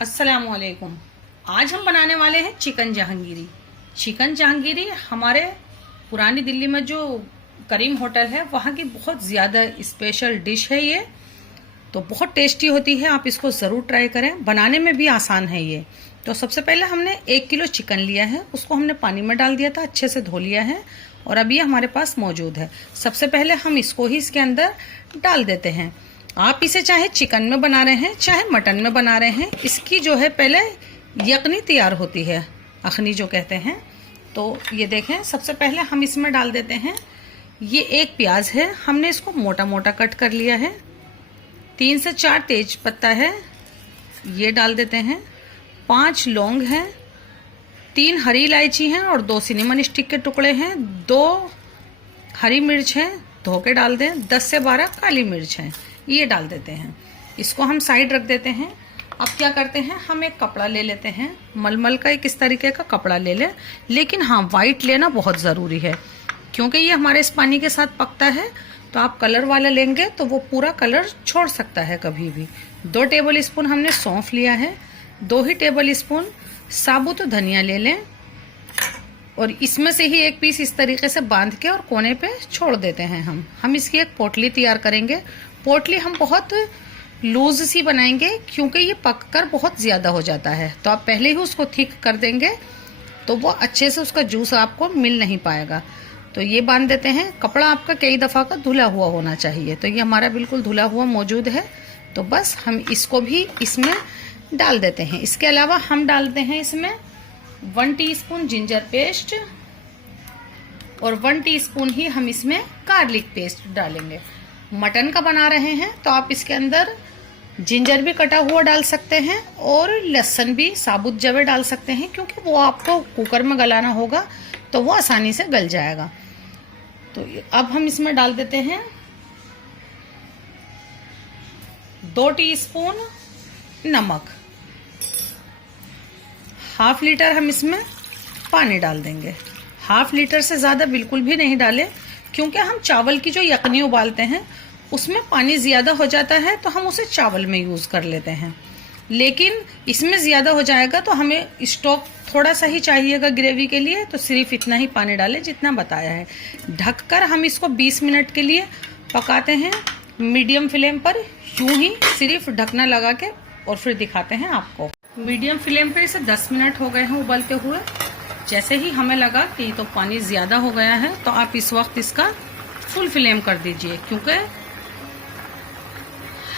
अस्सलामुअलैकुम। आज हम बनाने वाले हैं चिकन जहांगीरी। चिकन जहांगीरी हमारे पुरानी दिल्ली में जो करीम होटल है वहाँ की बहुत ज़्यादा स्पेशल डिश है ये। तो बहुत टेस्टी होती है, आप इसको ज़रूर ट्राई करें। बनाने में भी आसान है ये। तो सबसे पहले हमने 1 किलो चिकन लिया है, उसको हमने पानी में डाल दिया था, अच्छे से धो लिया है और अभी ये हमारे पास मौजूद है। सबसे पहले हम इसको ही इसके अंदर डाल देते हैं। आप इसे चाहे चिकन में बना रहे हैं चाहे मटन में बना रहे हैं, इसकी जो है पहले यखनी तैयार होती है, अखनी जो कहते हैं। तो ये देखें, सबसे पहले हम इसमें डाल देते हैं, ये 1 प्याज है, हमने इसको मोटा मोटा कट कर लिया है। 3 से 4 तेज पत्ता है, ये डाल देते हैं। 5 लौंग हैं, 3 हरी इलायची हैं और 2 सिनेमन स्टिक के टुकड़े हैं। 2 हरी मिर्च हैं, धो के डाल दें। 10 से 12 काली मिर्च हैं, ये डाल देते हैं। इसको हम साइड रख देते हैं। अब क्या करते हैं, हम एक कपड़ा ले लेते हैं, मलमल का एक इस तरीके का कपड़ा ले लें, लेकिन हाँ वाइट लेना बहुत ज़रूरी है क्योंकि ये हमारे इस पानी के साथ पकता है। तो आप कलर वाला लेंगे तो वो पूरा कलर छोड़ सकता है कभी भी। 2 टेबल स्पून हमने सौंफ लिया है। 2 ही टेबल स्पून साबुत धनिया ले लें और इसमें से ही 1 पीस इस तरीके से बांध के और कोने पे छोड़ देते हैं। हम इसकी एक पोटली तैयार करेंगे। पोटली हम बहुत लूज सी बनाएंगे क्योंकि ये पककर बहुत ज़्यादा हो जाता है। तो आप पहले ही उसको थिक कर देंगे तो वो अच्छे से उसका जूस आपको मिल नहीं पाएगा। तो ये बांध देते हैं। कपड़ा आपका कई दफ़ा का धुला हुआ होना चाहिए। तो ये हमारा बिल्कुल धुला हुआ मौजूद है। तो बस हम इसको भी इसमें डाल देते हैं। इसके अलावा हम डालते हैं इसमें 1 टीस्पून जिंजर पेस्ट और 1 टीस्पून ही हम इसमें गार्लिक पेस्ट डालेंगे। मटन का बना रहे हैं तो आप इसके अंदर जिंजर भी कटा हुआ डाल सकते हैं और लहसुन भी साबुत जवे डाल सकते हैं क्योंकि वो आपको कुकर में गलाना होगा तो वो आसानी से गल जाएगा। तो अब हम इसमें डाल देते हैं 2 टीस्पून नमक। 1/2 लीटर हम इसमें पानी डाल देंगे। 1/2 लीटर से ज़्यादा बिल्कुल भी नहीं डालें क्योंकि हम चावल की जो यखनी उबालते हैं उसमें पानी ज़्यादा हो जाता है तो हम उसे चावल में यूज़ कर लेते हैं, लेकिन इसमें ज़्यादा हो जाएगा तो हमें स्टॉक थोड़ा सा ही चाहिएगा ग्रेवी के लिए। तो सिर्फ इतना ही पानी डालें जितना बताया है। ढककर हम इसको 20 मिनट के लिए पकाते हैं मीडियम फ्लेम पर, यूं ही सिर्फ ढकना लगा के, और फिर दिखाते हैं आपको। मीडियम फ्लेम पर इसे 10 मिनट हो गए हैं उबलते हुए। जैसे ही हमें लगा कि ये तो पानी ज़्यादा हो गया है तो आप इस वक्त इसका फुल फ्लेम कर दीजिए क्योंकि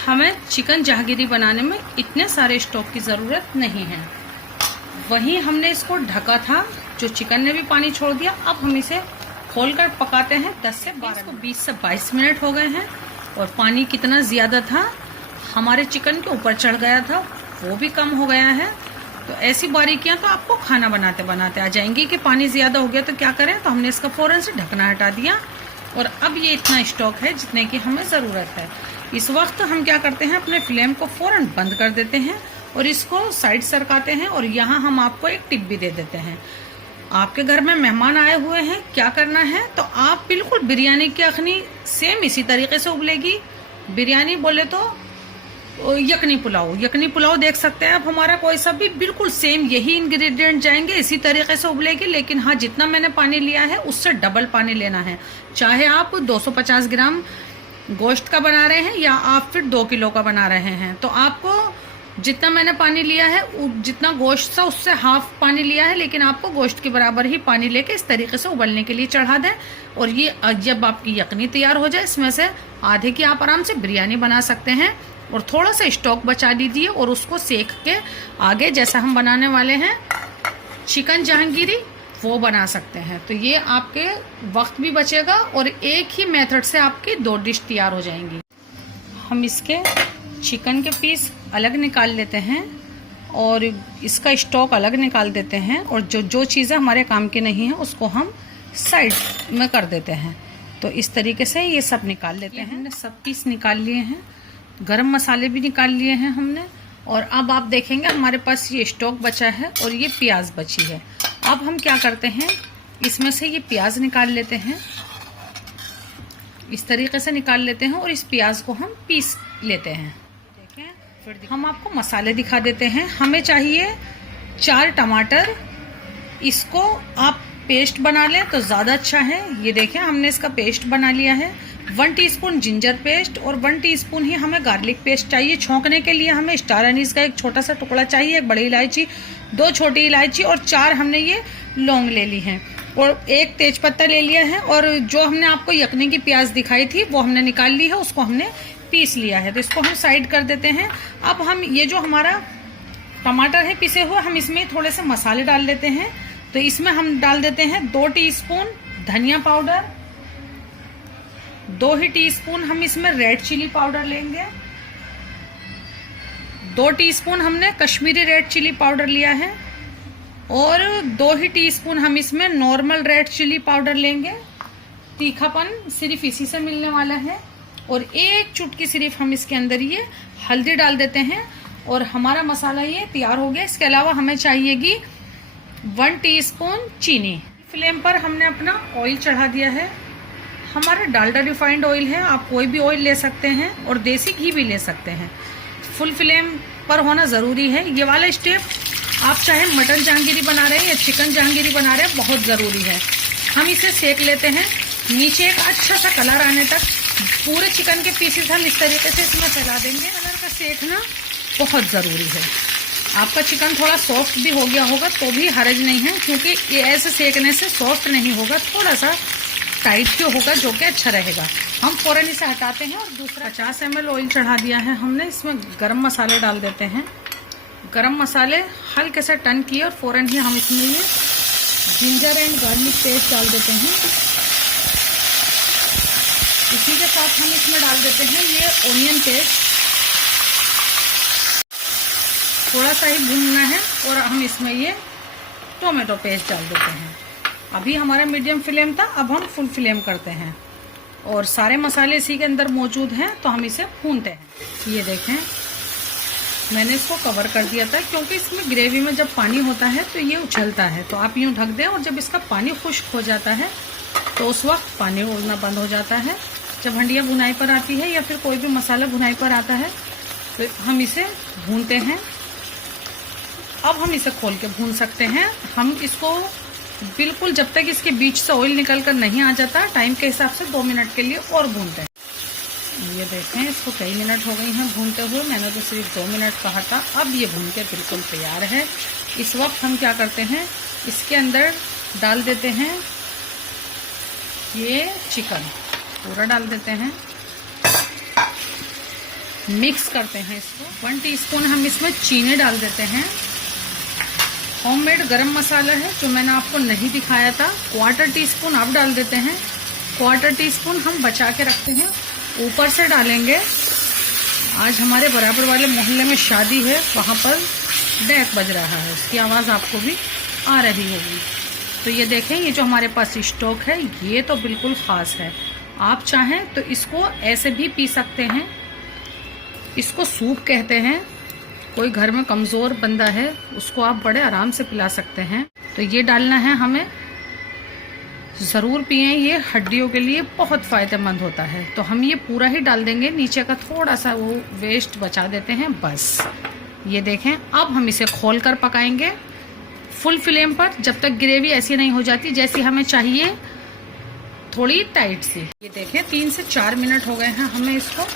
हमें चिकन जहांगीरी बनाने में इतने सारे स्टॉक की ज़रूरत नहीं है। वहीं हमने इसको ढका था, जो चिकन ने भी पानी छोड़ दिया। अब हम इसे खोलकर पकाते हैं 10 से 12 को 20 से 22 मिनट हो गए हैं और पानी कितना ज़्यादा था, हमारे चिकन के ऊपर चढ़ गया था, वो भी कम हो गया है। तो ऐसी बारीकियां तो आपको खाना बनाते बनाते आ जाएंगी कि पानी ज़्यादा हो गया तो क्या करें। तो हमने इसका फ़ौरन से ढकना हटा दिया और अब ये इतना स्टॉक है जितने की हमें ज़रूरत है। इस वक्त हम क्या करते हैं, अपने फ्लेम को फ़ौरन बंद कर देते हैं और इसको साइड सरकाते हैं। और यहाँ हम आपको एक टिप भी दे देते हैं। आपके घर में मेहमान आए हुए हैं, क्या करना है, तो आप बिल्कुल बिरयानी की अखनी सेम इसी तरीके से उबलेगी। बिरयानी बोले तो यखनी पुलाव देख सकते हैं आप हमारा, कोई सा भी बिल्कुल सेम यही इंग्रेडिएंट जाएंगे, इसी तरीके से उबलेगी। लेकिन हाँ, जितना मैंने पानी लिया है उससे डबल पानी लेना है। चाहे आप 250 ग्राम गोश्त का बना रहे हैं या आप फिर 2 किलो का बना रहे हैं, तो आपको जितना मैंने पानी लिया है, जितना गोश्त था उससे हाफ पानी लिया है, लेकिन आपको गोश्त के बराबर ही पानी लेके इस तरीके से उबलने के लिए चढ़ा दें। और ये जब आपकी यखनी तैयार हो जाए, इसमें से आधे की आप आराम से बिरयानी बना सकते हैं और थोड़ा सा स्टॉक बचा दीजिए और उसको सेक के आगे जैसा हम बनाने वाले हैं चिकन जहांगीरी वो बना सकते हैं। तो ये आपके वक्त भी बचेगा और एक ही मेथड से आपकी 2 डिश तैयार हो जाएंगी। हम इसके चिकन के पीस अलग निकाल लेते हैं और इसका स्टॉक अलग निकाल देते हैं और जो चीज़ें हमारे काम की नहीं है उसको हम साइड में कर देते हैं। तो इस तरीके से ये सब निकाल लेते हैं। हमने सब पीस निकाल लिए हैं, गरम मसाले भी निकाल लिए हैं हमने। और अब आप देखेंगे हमारे पास ये स्टॉक बचा है और ये प्याज बची है। अब हम क्या करते हैं, इसमें से ये प्याज निकाल लेते हैं, इस तरीके से निकाल लेते हैं और इस प्याज को हम पीस लेते हैं। देखें हम आपको मसाले दिखा देते हैं। हमें चाहिए 4 टमाटर, इसको आप पेस्ट बना लें तो ज़्यादा अच्छा है। ये देखें हमने इसका पेस्ट बना लिया है। 1 टीस्पून जिंजर पेस्ट और 1 टीस्पून ही हमें गार्लिक पेस्ट चाहिए। छौंकने के लिए हमें स्टार अनीस का एक छोटा सा टुकड़ा चाहिए, एक बड़ी इलायची, 2 छोटी इलायची और 4 हमने ये लौंग ले ली हैं और 1 तेजपत्ता ले लिया है। और जो हमने आपको यखनी की प्याज दिखाई थी वो हमने निकाल ली है, उसको हमने पीस लिया है। तो इसको हम साइड कर देते हैं। अब हम ये जो हमारा टमाटर है पिसे हुए, हम इसमें थोड़े से मसाले डाल लेते हैं। तो इसमें हम डाल देते हैं 2 टीस्पून धनिया पाउडर, 2 ही टीस्पून हम इसमें रेड चिली पाउडर लेंगे, 2 टीस्पून हमने कश्मीरी रेड चिली पाउडर लिया है और 2 ही टीस्पून हम इसमें नॉर्मल रेड चिली पाउडर लेंगे। तीखापन सिर्फ इसी से मिलने वाला है। और 1 चुटकी सिर्फ हम इसके अंदर ये हल्दी डाल देते हैं और हमारा मसाला ये तैयार हो गया। इसके अलावा हमें चाहिएगी 1 टीस्पून चीनी। फ्लेम पर हमने अपना ऑयल चढ़ा दिया है। हमारा डालडा रिफाइंड ऑयल है, आप कोई भी ऑयल ले सकते हैं और देसी घी भी ले सकते हैं। फुल फ्लेम पर होना ज़रूरी है। ये वाला स्टेप आप चाहे मटन जहांगीरी बना रहे हैं या चिकन जहांगीरी बना रहे हैं, बहुत ज़रूरी है। हम इसे सेक लेते हैं नीचे एक अच्छा सा कलर आने तक। पूरे चिकन के पीसेस हम इस तरीके से इसमें फैला देंगे। कलर का सेकना बहुत ज़रूरी है। आपका चिकन थोड़ा सॉफ्ट भी हो गया होगा तो भी हर्ज नहीं है, क्योंकि ये ऐसे सेकने से सॉफ्ट नहीं होगा, थोड़ा सा टाइट ही होगा, जो कि अच्छा रहेगा। हम फ़ौरन इसे हटाते हैं और दूसरा 50 ml ऑयल चढ़ा दिया है हमने। इसमें गरम मसाले डाल देते हैं। गरम मसाले हल्के से टर्न किए और फ़ौरन ही हम इसमें ये जिंजर एंड गार्लिक पेस्ट डाल देते हैं। इसी के साथ हम इसमें डाल देते हैं ये ऑनियन पेस्ट। थोड़ा सा ही भूनना है और हम इसमें ये टोमेटो पेस्ट डाल देते हैं। अभी हमारा मीडियम फ्लेम था, अब हम फुल फ्लेम करते हैं और सारे मसाले इसी के अंदर मौजूद हैं तो हम इसे भूनते हैं। ये देखें मैंने इसको कवर कर दिया था, क्योंकि इसमें ग्रेवी में जब पानी होता है तो ये उछलता है। तो आप यूँ ढक दें और जब इसका पानी खुश्क हो जाता है तो उस वक्त पानी उड़ना बंद हो जाता है। जब हंडिया भुनाई पर आती है या फिर कोई भी मसाला भुनाई पर आता है तो हम इसे भूनते हैं। अब हम इसे खोल के भून सकते हैं। हम इसको बिल्कुल जब तक इसके बीच से ऑयल निकल कर नहीं आ जाता, टाइम के हिसाब से 2 मिनट के लिए और भूनते हैं। ये देखें इसको कई मिनट हो गई हैं भूनते हुए, मैंने तो सिर्फ 2 मिनट कहा था। अब ये भून के बिल्कुल तैयार है। इस वक्त हम क्या करते हैं, इसके अंदर डाल देते हैं ये चिकन, पूरा डाल देते हैं, मिक्स करते हैं इसको। 1 टीस्पून हम इसमें चीनी डाल देते हैं। होममेड गरम मसाला है जो मैंने आपको नहीं दिखाया था, 1/4 टीस्पून आप डाल देते हैं। 1/4 टीस्पून हम बचा के रखते हैं, ऊपर से डालेंगे। आज हमारे बराबर वाले मोहल्ले में शादी है, वहाँ पर डेक बज रहा है, उसकी आवाज़ आपको भी आ रही होगी। तो ये देखें ये जो हमारे पास स्टॉक है ये तो बिल्कुल ख़ास है। आप चाहें तो इसको ऐसे भी पी सकते हैं, इसको सूप कहते हैं। कोई घर में कमज़ोर बंदा है उसको आप बड़े आराम से पिला सकते हैं। तो ये डालना है हमें, ज़रूर पिएं, ये हड्डियों के लिए बहुत फ़ायदेमंद होता है। तो हम ये पूरा ही डाल देंगे, नीचे का थोड़ा सा वो वेस्ट बचा देते हैं बस। ये देखें अब हम इसे खोल कर पकाएंगे फुल फ्लेम पर, जब तक ग्रेवी ऐसी नहीं हो जाती जैसी हमें चाहिए, थोड़ी टाइट सी। ये देखें 3 से 4 मिनट हो गए हैं हमें इसको।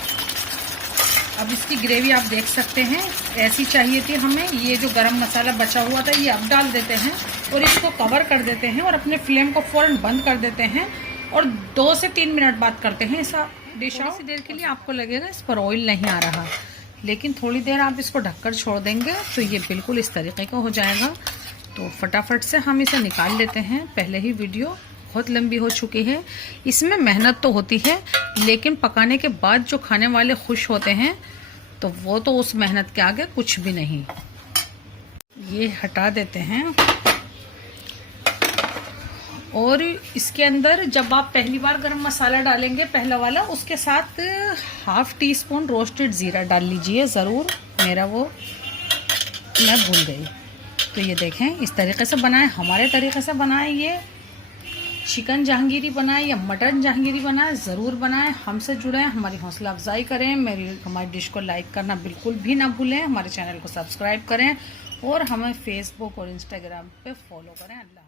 अब इसकी ग्रेवी आप देख सकते हैं ऐसी चाहिए थी हमें। ये जो गरम मसाला बचा हुआ था ये अब डाल देते हैं और इसको कवर कर देते हैं और अपने फ्लेम को फ़ौरन बंद कर देते हैं और 2 से 3 मिनट बाद करते हैं ऐसा डिश आउट। इसी देर के लिए आपको लगेगा इस पर ऑयल नहीं आ रहा, लेकिन थोड़ी देर आप इसको ढककर छोड़ देंगे तो ये बिल्कुल इस तरीके का हो जाएगा। तो फटाफट से हम इसे निकाल लेते हैं। पहले ही वीडियो बहुत लंबी हो चुकी है। इसमें मेहनत तो होती है, लेकिन पकाने के बाद जो खाने वाले खुश होते हैं तो वो तो उस मेहनत के आगे कुछ भी नहीं। ये हटा देते हैं और इसके अंदर जब आप पहली बार गरम मसाला डालेंगे पहला वाला, उसके साथ 1/2 टीस्पून रोस्टेड ज़ीरा डाल लीजिए ज़रूर। मेरा वो मैं भूल गई। तो ये देखें इस तरीके से बनाएं, हमारे तरीके से बनाएं। ये चिकन जहांगीरी बनाएं या मटन जहांगीरी बनाएं, ज़रूर बनाएं। हमसे जुड़ें, हमारी हौसला अफजाई करें। हमारी डिश को लाइक करना बिल्कुल भी ना भूलें। हमारे चैनल को सब्सक्राइब करें और हमें फेसबुक और इंस्टाग्राम पे फॉलो करें। अल्लाह।